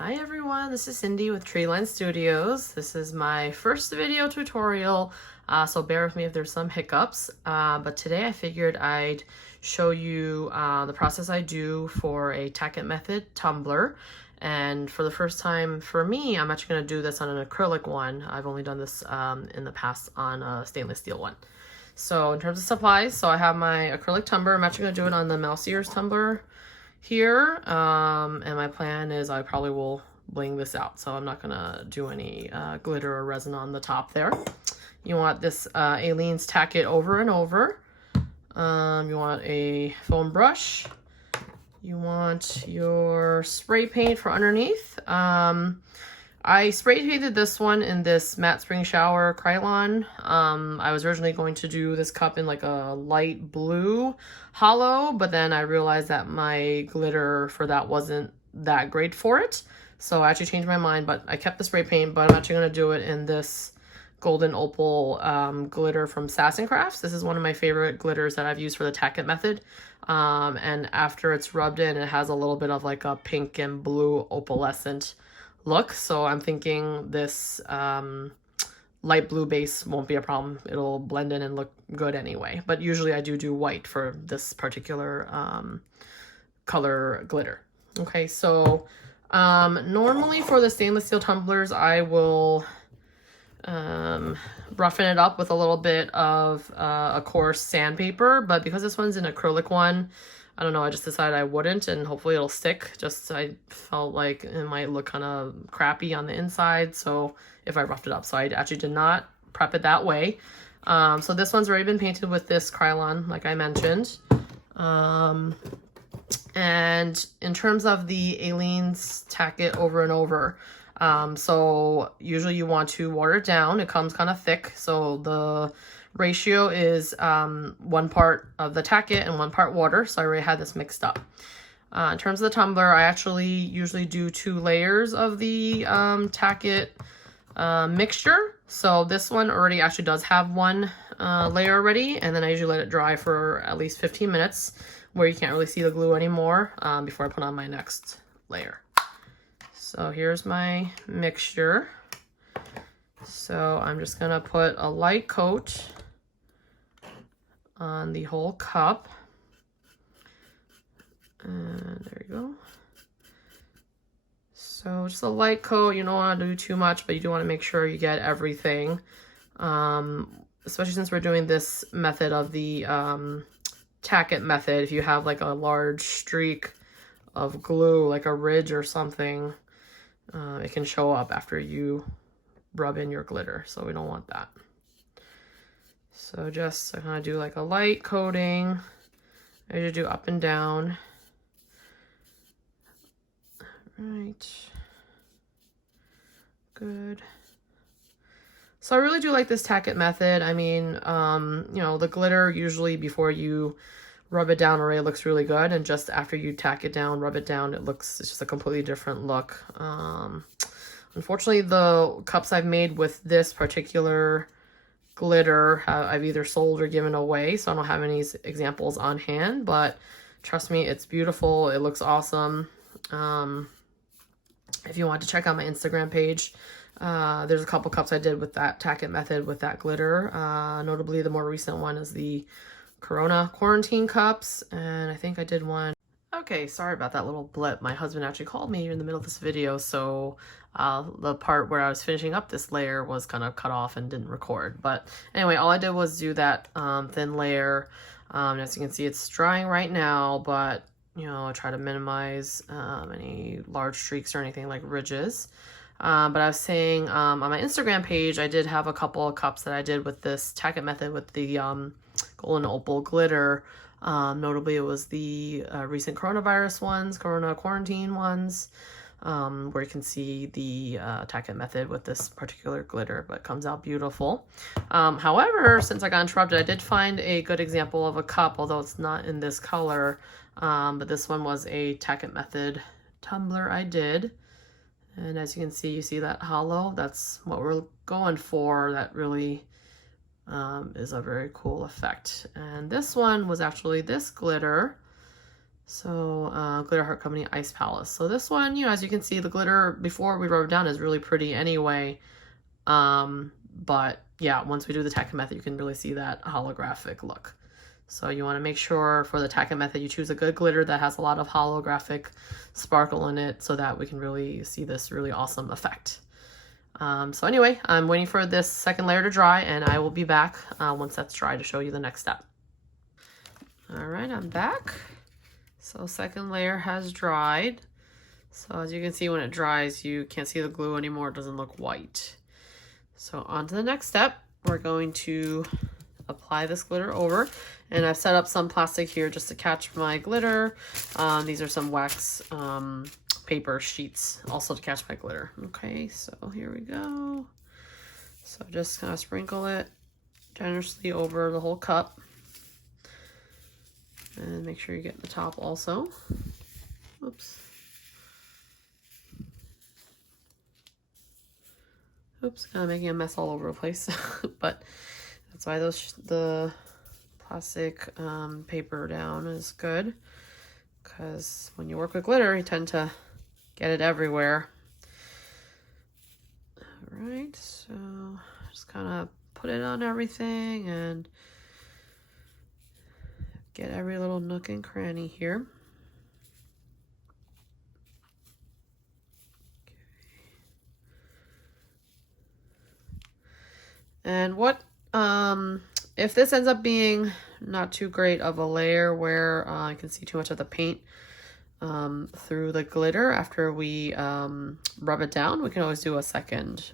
Hi everyone, this is Cindy with Treeline Studios. This is my first video tutorial, so bear with me if there's some hiccups. But today I figured I'd show you the process I do for a Tack It Method tumbler. And for the first time for me, I'm actually going to do this on an acrylic one. I've only done this in the past on a stainless steel one. So in terms of supplies, so I have my acrylic tumbler. I'm actually going to do it on the mouse ears tumbler here, and my plan is I probably will bling this out, so I'm not gonna do any glitter or resin on the top there. You want this Aleene's Tack It Over and Over. You want a foam brush. You want your spray paint for underneath. I spray painted this one in this matte spring shower Krylon. I was originally going to do this cup in like a light blue hollow, but then I realized that my glitter for that wasn't that great for it. So I actually changed my mind, but I kept the spray paint, but I'm actually going to do it in this Golden Opal glitter from Sass Crafts. This is one of my favorite glitters that I've used for the Tack It Method. And after it's rubbed in, it has a little bit of like a pink and blue opalescent look, so I'm thinking this light blue base won't be a problem. It'll blend in and look good anyway, but usually I do white for this particular color glitter. Okay, so normally for the stainless steel tumblers I will roughen it up with a little bit of a coarse sandpaper, but because this one's an acrylic one, I don't know, I just decided I wouldn't, and hopefully it'll stick. Just I felt like it might look kind of crappy on the inside, so if I roughed it up. So I actually did not prep it that way. So this one's already been painted with this Krylon, like I mentioned. And in terms of the Aleene's Tack It Over and Over, so usually you want to water it down. It comes kind of thick, so the ratio is 1 part of the Tack It and 1 part water, so I already had this mixed up. In terms of the tumbler, I actually usually do 2 layers of the Tack It mixture. So this one already actually does have 1 layer already, and then I usually let it dry for at least 15 minutes where you can't really see the glue anymore before I put on my next layer. So here's my mixture. So I'm just gonna put a light coat on the whole cup. And there you go. So just a light coat. You don't want to do too much, but you do want to make sure you get everything. Especially since we're doing this method of the Tack It method. If you have like a large streak of glue, like a ridge or something, it can show up after you rub in your glitter, so we don't want that. So just I kind of do like a light coating. I usually do up and down. Right. Good. So I really do like this Tack It method. I mean, you know, the glitter usually before you rub it down already looks really good, and just after you tack it down, rub it down, it's just a completely different look. Unfortunately, the cups I've made with this particular glitter I've either sold or given away, so I don't have any examples on hand, but trust me, it's beautiful. It looks awesome. If you want to check out my Instagram page, there's a couple cups I did with that Tack It method with that glitter. Notably, the more recent one is the Corona quarantine cups, and I think I did one. Okay, sorry about that little blip. My husband actually called me in the middle of this video, so the part where I was finishing up this layer was kind of cut off and didn't record. But anyway, all I did was do that thin layer. As you can see, it's drying right now, but you know, I try to minimize any large streaks or anything like ridges. But I was saying on my Instagram page, I did have a couple of cups that I did with this Tack It method with the Golden Opal glitter. Notably, it was the recent coronavirus ones, Corona quarantine ones, where you can see the Tack It method with this particular glitter, but it comes out beautiful. However, since I got interrupted, I did find a good example of a cup, although it's not in this color, but this one was a Tack It method tumbler I did. And as you can see, you see that hollow? That's what we're going for. That really is a very cool effect. And this one was actually this glitter. So Glitter Heart Company Ice Palace. So this one, you know, as you can see, the glitter before we rub it down is really pretty anyway. But yeah, once we do the Tack It Method, you can really see that holographic look. So you want to make sure for the Tack It Method, you choose a good glitter that has a lot of holographic sparkle in it so that we can really see this really awesome effect. So anyway, I'm waiting for this second layer to dry, and I will be back once that's dry to show you the next step. All right, I'm back. So second layer has dried. So as you can see, when it dries, you can't see the glue anymore. It doesn't look white. So on to the next step, we're going to apply this glitter over. And I've set up some plastic here just to catch my glitter. These are some wax paper sheets also to catch my glitter. Okay, so here we go. So just kind of sprinkle it generously over the whole cup. And make sure you get the top also. Oops. Oops, kind of making a mess all over the place. But that's why the plastic paper down is good. Because when you work with glitter, you tend to get it everywhere. All right, so just kind of put it on everything and get every little nook and cranny here. And what if this ends up being not too great of a layer where I can see too much of the paint through the glitter after we rub it down, we can always do a second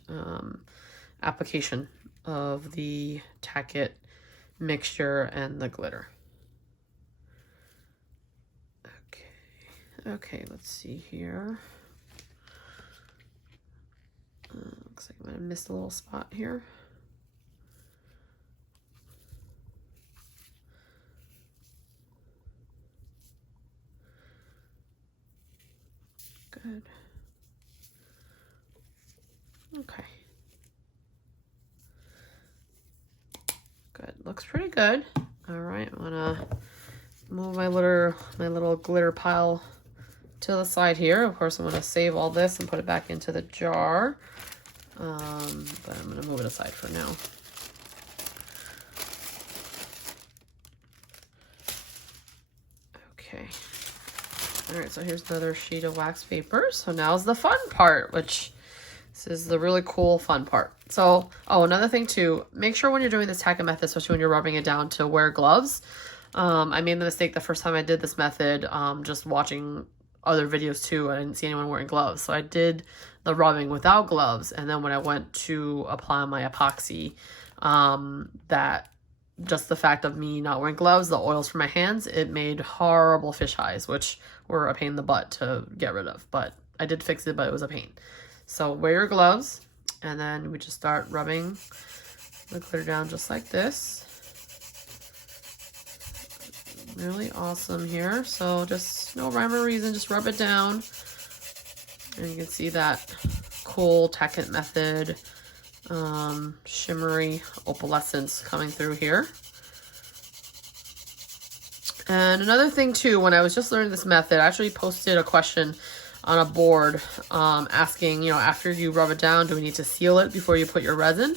application of the Tack It mixture and the glitter. Okay, let's see here. Looks like I might have missed a little spot here. Good. Okay. Good. Looks pretty good. All right, I'm gonna move my little glitter pile to the side here. Of course, I'm gonna save all this and put it back into the jar. But I'm gonna move it aside for now. Okay. All right, so here's another sheet of wax paper. So now's the fun part, which this is the really cool fun part. So, oh, another thing too, make sure when you're doing this Tack It Method, especially when you're rubbing it down, to wear gloves. I made the mistake the first time I did this method, just watching other videos too. I didn't see anyone wearing gloves. So I did the rubbing without gloves. And then when I went to apply my epoxy, that just the fact of me not wearing gloves, the oils from my hands, it made horrible fish eyes, which were a pain in the butt to get rid of. But I did fix it, but it was a pain. So wear your gloves, and then we just start rubbing the glitter down just like this. Really awesome here. So just no rhyme or reason, just rub it down. And you can see that cool Tack It Method shimmery opalescence coming through here. And another thing too, when I was just learning this method, I actually posted a question on a board asking, you know, after you rub it down, do we need to seal it before you put your resin?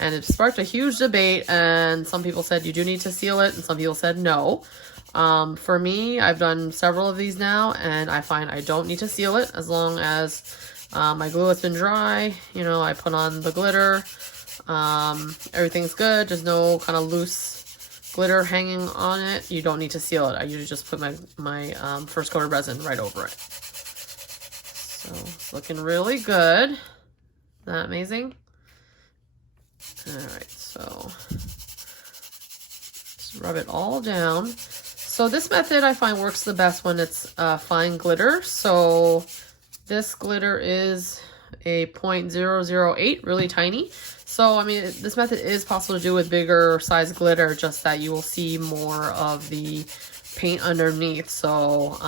And it sparked a huge debate, and some people said you do need to seal it, and some people said no. For me, I've done several of these now, and I find I don't need to seal it as long as my glue has been dry. You know, I put on the glitter, everything's good, there's no kind of loose glitter hanging on it. You don't need to seal it. I usually just put my first coat of resin right over it. So it's looking really good. Isn't that amazing? All right, so just rub it all down. So this method I find works the best when it's fine glitter. So this glitter is a 0.008, really tiny. So I mean, this method is possible to do with bigger size glitter, just that you will see more of the paint underneath. So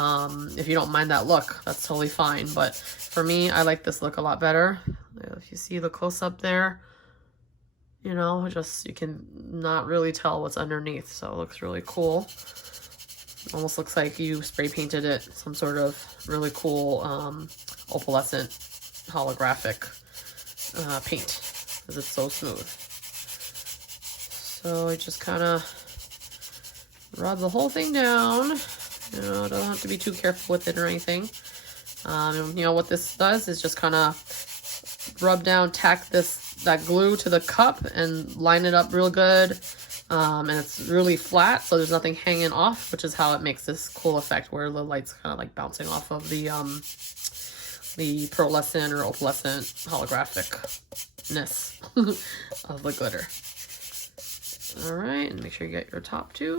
if you don't mind that look, that's totally fine. But for me, I like this look a lot better. If you see the close-up there, you know, just you can not really tell what's underneath. So it looks really cool. Almost looks like you spray painted it some sort of really cool opalescent holographic paint, because it's so smooth. So I just kind of rub the whole thing down. You know, don't have to be too careful with it or anything. You know what this does is just kind of rub down, tack that glue to the cup and line it up real good. And it's really flat, so there's nothing hanging off, which is how it makes this cool effect where the light's kind of like bouncing off of the pearlescent or opalescent holographicness of the glitter. All right, and make sure you get your top too.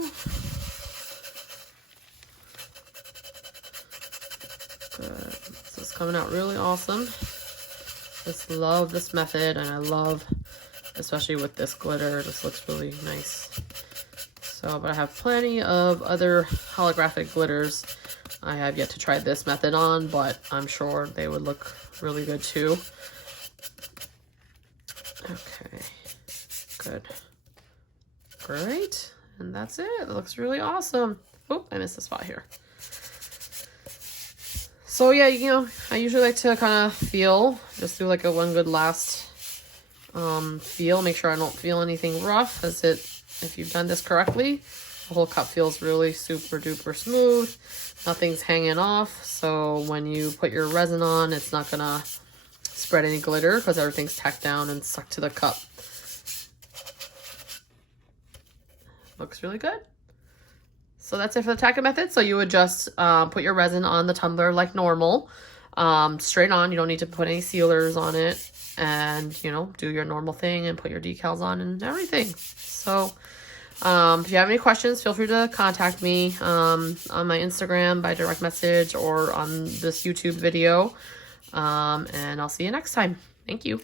Good. So it's coming out really awesome. Just love this method, and I love, especially with this glitter, this looks really nice. So, but I have plenty of other holographic glitters. I have yet to try this method on, but I'm sure they would look really good too. Okay, good. Great, and that's it. It looks really awesome. Oh, I missed a spot here. So yeah, you know, I usually like to kind of feel, just do like a one good last feel. Make sure I don't feel anything rough, as if you've done this correctly, the whole cup feels really super duper smooth. Nothing's hanging off, so when you put your resin on, it's not gonna spread any glitter because everything's tacked down and stuck to the cup. Looks really good. So that's it for the Tack It method. So you would just put your resin on the tumbler like normal, straight on. You don't need to put any sealers on it, and you know, do your normal thing and put your decals on and everything. So if you have any questions, feel free to contact me on my Instagram by direct message or on this YouTube video, and I'll see you next time. Thank you.